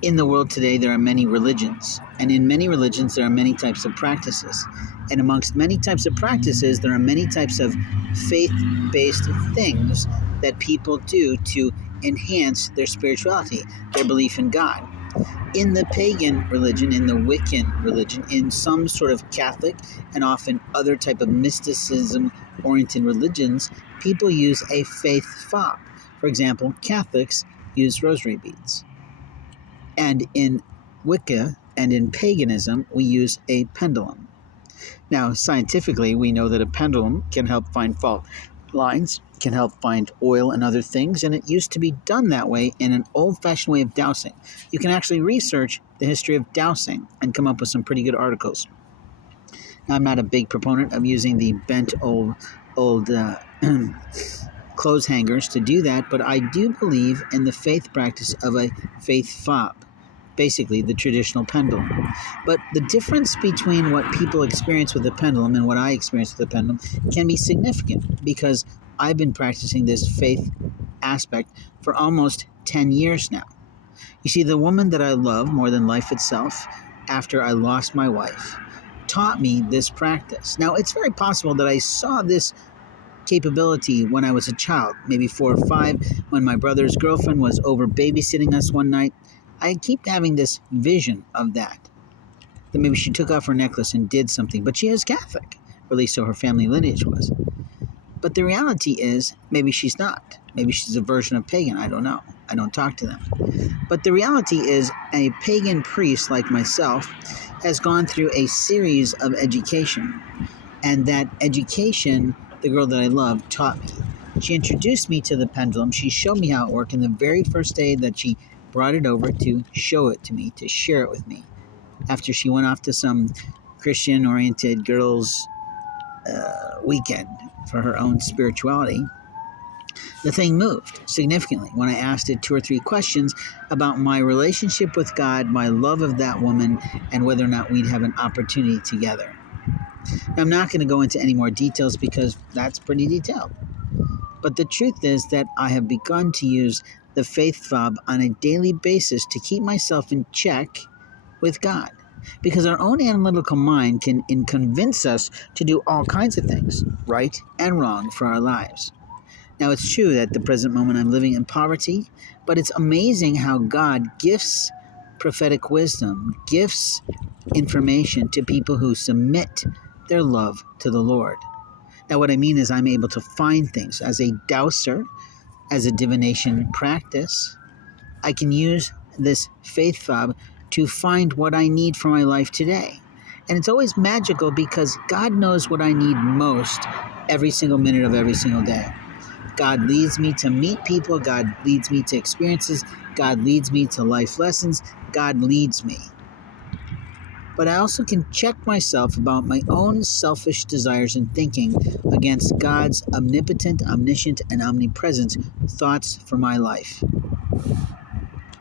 In the world today, there are many religions, and in many religions, there are many types of practices. And amongst many types of practices, there are many types of faith-based things that people do to enhance their spirituality, their belief in God. In the pagan religion, in the Wiccan religion, in some sort of Catholic and often other type of mysticism-oriented religions, people use a faith fob. For example, Catholics use rosary beads. And in Wicca and in paganism, we use a pendulum. Now, scientifically, we know that a pendulum can help find fault lines, can help find oil and other things, and it used to be done that way in an old-fashioned way of dowsing. You can actually research the history of dowsing and come up with some pretty good articles. Now, I'm not a big proponent of using the bent old clothes hangers to do that, but I do believe in the faith practice of a faith fob, basically the traditional pendulum. But the difference between what people experience with the pendulum and what I experience with the pendulum can be significant, because I've been practicing this faith aspect for almost 10 years now. You see, the woman that I love more than life itself, after I lost my wife, taught me this practice. Now, it's very possible that I saw this capability when I was a child, maybe 4 or 5, when my brother's girlfriend was over babysitting us one night. I keep having this vision of that maybe she took off her necklace and did something, but she is Catholic, or at least so her family lineage was. But the reality is, maybe she's not. Maybe she's a version of pagan. I don't know. I don't talk to them. But the reality is, a pagan priest like myself has gone through a series of education. And that education, the girl that I love taught me. She introduced me to the pendulum. She showed me how it worked. And the very first day that she brought it over to show it to me, to share it with me, after she went off to some Christian-oriented girls' weekend for her own spirituality, the thing moved significantly when I asked it 2 or 3 questions about my relationship with God, my love of that woman, and whether or not we'd have an opportunity together. Now, I'm not going to go into any more details because that's pretty detailed. But the truth is that I have begun to use the faith fob on a daily basis to keep myself in check with God. Because our own analytical mind can convince us to do all kinds of things, right and wrong, for our lives. Now, it's true that at the present moment I'm living in poverty, but it's amazing how God gifts prophetic wisdom, gifts information to people who submit their love to the Lord. Now, what I mean is I'm able to find things. As a dowser, as a divination practice, I can use this faith fob to find what I need for my life today. And it's always magical because God knows what I need most every single minute of every single day. God leads me to meet people. God leads me to experiences. God leads me to life lessons. God leads me. But I also can check myself about my own selfish desires and thinking against God's omnipotent, omniscient, and omnipresent thoughts for my life.